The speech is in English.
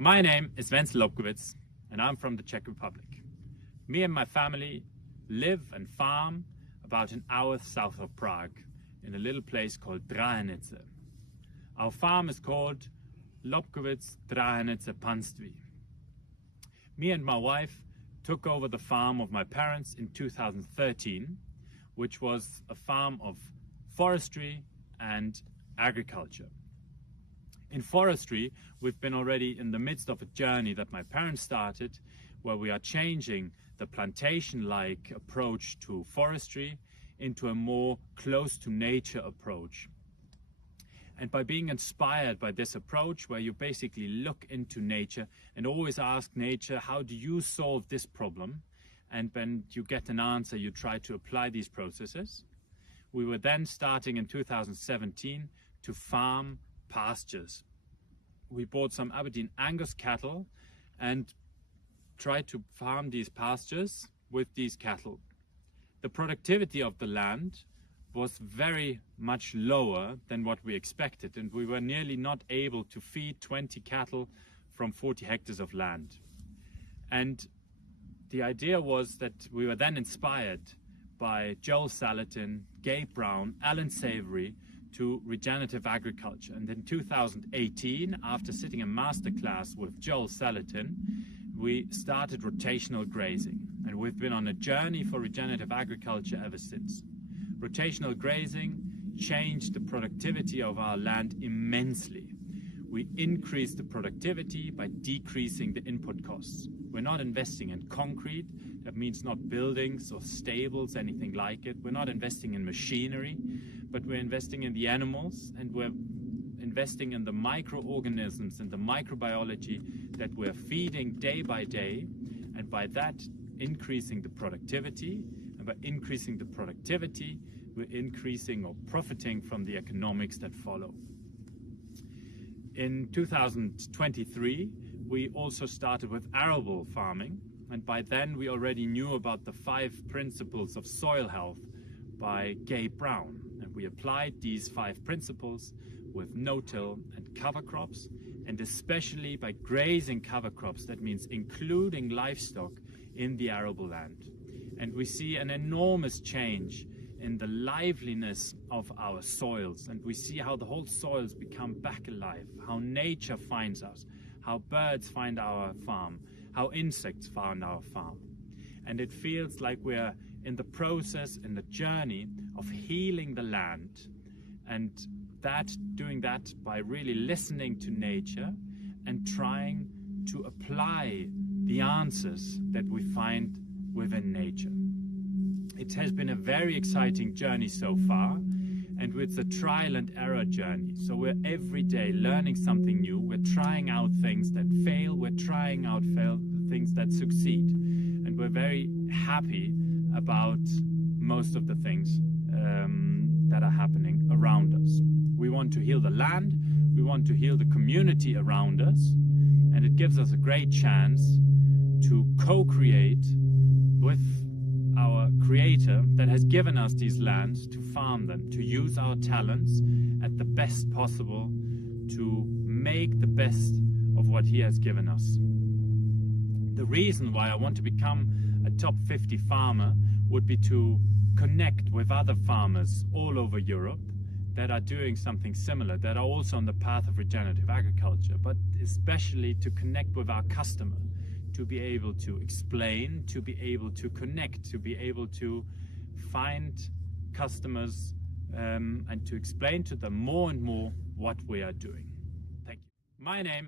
My name is Wenzel Lobkowicz and I'm from the Czech Republic. Me and my family live and farm about an hour south of Prague in a little place called Drahenice. Our farm is called Lobkowicz Drahenice Panství. Me and my wife took over the farm of my parents in 2013, which was a farm of forestry and agriculture. In forestry, we've been already in the midst of a journey that my parents started, where we are changing the plantation-like approach to forestry into a more close to nature approach. And by being inspired by this approach, where you basically look into nature and always ask nature, how do you solve this problem? And when you get an answer, you try to apply these processes. We were then starting in 2017 to farm pastures. We bought some Aberdeen Angus cattle and tried to farm these pastures with these cattle. The productivity of the land was very much lower than what we expected, and we were nearly not able to feed 20 cattle from 40 hectares of land. And the idea was that we were then inspired by Joel Salatin, Gabe Brown, Alan Savory to regenerative agriculture. And in 2018, after sitting a masterclass with Joel Salatin, we started rotational grazing. And we've been on a journey for regenerative agriculture ever since. Rotational grazing changed the productivity of our land immensely. We increased the productivity by decreasing the input costs. We're not investing in concrete. That means not buildings or stables, anything like it. We're not investing in machinery, but we're investing in the animals, and we're investing in the microorganisms and the microbiology that we're feeding day by day, and by that increasing the productivity. And by increasing the productivity, we're increasing or profiting from the economics that follow. In 2023, we also started with arable farming, and by then we already knew about the 5 principles of soil health by Gabe Brown. And we applied these 5 principles with no-till and cover crops, and especially by grazing cover crops. That means including livestock in the arable land. And we see an enormous change in the liveliness of our soils, and we see how the whole soils become back alive, how nature finds us, how birds find our farm, how insects find our farm. And it feels like we're in the process, in the journey of healing the land, and doing that by really listening to nature and trying to apply the answers that we find within nature. It has been a very exciting journey so far, and it's a trial and error journey. So we're every day learning something new. We're trying out things that fail. We're trying out things that succeed. And we're very happy about most of the things that are happening around us. We want to heal the land. We want to heal the community around us. And it gives us a great chance to co-create with our creator that has given us these lands, to farm them, to use our talents at the best possible, to make the best of what he has given us. The reason why I want to become a top 50 farmer would be to connect with other farmers all over Europe that are doing something similar, that are also on the path of regenerative agriculture, but especially to connect with our customer, to be able to explain, to be able to connect, to be able to find customers and to explain to them more and more what we are doing. Thank you. My name